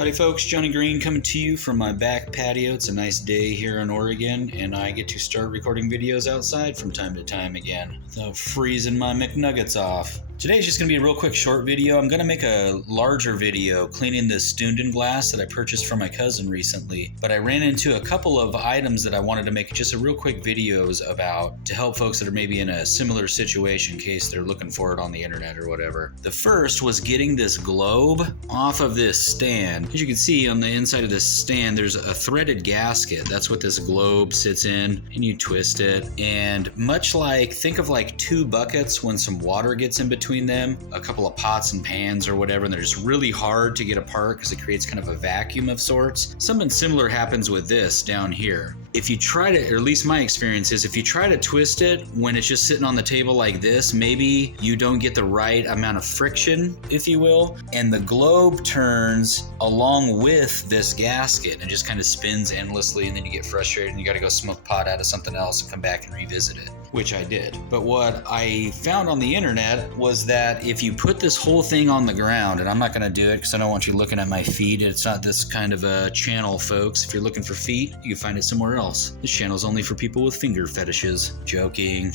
Howdy folks, Johnny Green coming to you from my back patio. It's a nice day here in Oregon and I get to start recording videos outside from time to time again without freezing my McNuggets off. Today's just going to be a real quick short video. I'm going to make a larger video cleaning this Stundenglass that I purchased from my cousin recently, but I ran into a couple of items that I wanted to make just a real quick videos about to help folks that are maybe in a similar situation in case they're looking for it on the internet or whatever. The first was getting this globe off of this stand. As you can see on the inside of this stand, there's a threaded gasket. That's what this globe sits in, and you twist it. And much like, think of like two buckets when some water gets in between them, a couple of pots and pans or whatever, and they're just really hard to get apart because it creates kind of a vacuum of sorts. Something similar happens with this down here. If you try to, or at least my experience is, if you try to twist it when it's just sitting on the table like this, maybe you don't get the right amount of friction, if you will, and the globe turns along with this gasket and it just kind of spins endlessly, and then you get frustrated and you got to go smoke pot out of something else and come back and revisit it, which I did. But what I found on the internet was that if you put this whole thing on the ground, and I'm not going to do it because I don't want you looking at my feet. It's not this kind of a channel, folks. If you're looking for feet, you can find it somewhere else. This channel is only for people with finger fetishes. Joking.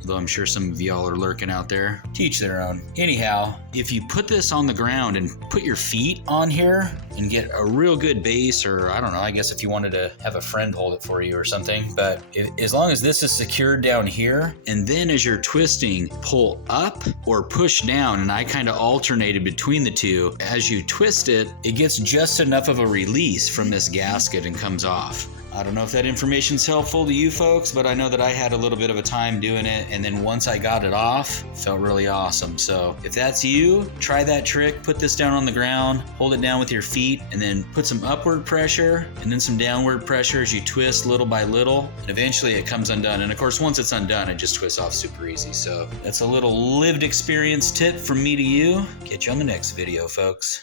Although I'm sure some of y'all are lurking out there. To each their own. Anyhow, if you put this on the ground and put your feet on here and get a real good base, or I don't know, I guess if you wanted to have a friend hold it for you or something, but as long as this is secured down here, and then as you're twisting, pull up or push down, and I kind of alternated between the two. As you twist it, it gets just enough of a release from this gasket and comes off. I don't know if that information's helpful to you folks, but I know that I had a little bit of a time doing it, and then once I got it off, it felt really awesome. So if that's you, try that trick. Put this down on the ground, hold it down with your feet, and then put some upward pressure and then some downward pressure as you twist little by little, and eventually it comes undone. And of course, once it's undone, it just twists off super easy. So that's a little lived experience tip from me to you. Catch you on the next video, folks.